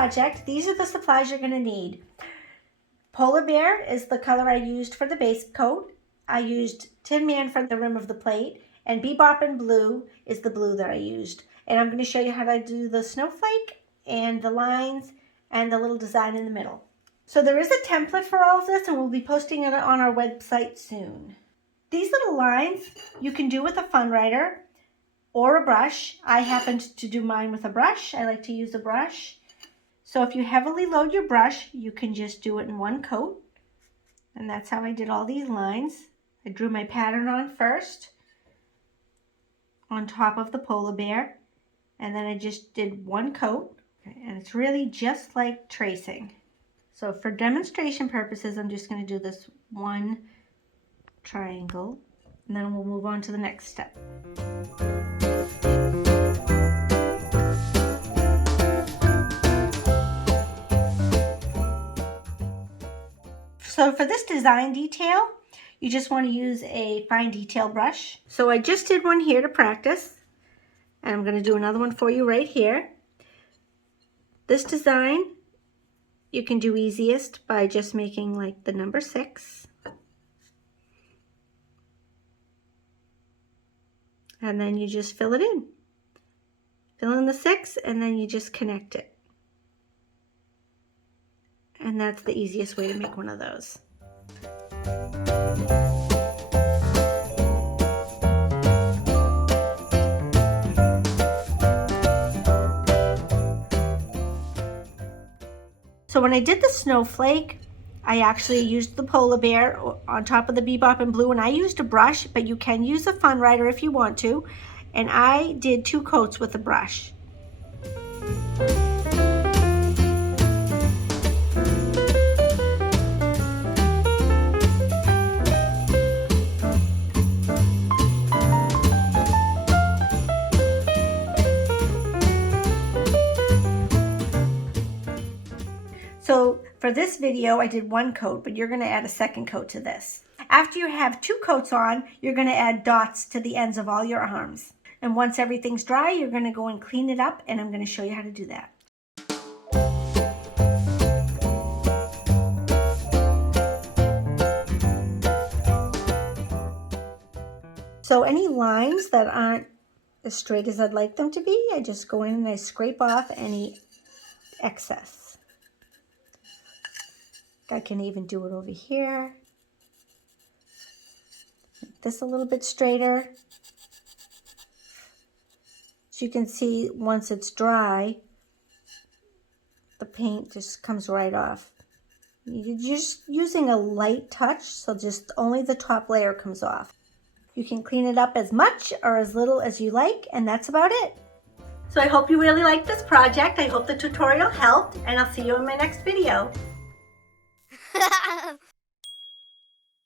project, these are the supplies you're going to need. Polar bear is the color I used for the base coat. I used Tin Man for the rim of the plate, and Bebop and Blue is the blue that I used. And I'm going to show you how to do the snowflake and the lines and the little design in the middle. So there is a template for all of this, and we'll be posting it on our website soon. These little lines you can do with a fun writer or a brush. I happened to do mine with a brush. I like to use a brush. So if you heavily load your brush, you can just do it in one coat. And that's how I did all these lines. I drew my pattern on first, on top of the polar bear, and then I just did one coat. And it's really just like tracing. So for demonstration purposes, I'm just going to do this one triangle, and then we'll move on to the next step. So for this design detail, you just want to use a fine detail brush. So I just did one here to practice, and I'm going to do another one for you right here. This design you can do easiest by just making like the number 6. And then you just fill it in. Fill in the 6, and then you just connect it. And that's the easiest way to make one of those. So when I did the snowflake, I actually used the polar bear on top of the Bebop and Blue, and I used a brush, but you can use a fun writer if you want to. And I did 2 coats with a brush. So for this video, I did 1 coat, but you're going to add a 2nd coat to this. After you have 2 coats on, you're going to add dots to the ends of all your arms. And once everything's dry, you're going to go and clean it up, and I'm going to show you how to do that. So any lines that aren't as straight as I'd like them to be, I just go in and I scrape off any excess. I can even do it over here. Make this a little bit straighter. So you can see once it's dry, the paint just comes right off. You're just using a light touch, so just only the top layer comes off. You can clean it up as much or as little as you like, and that's about it. So I hope you really liked this project. I hope the tutorial helped, and I'll see you in my next video.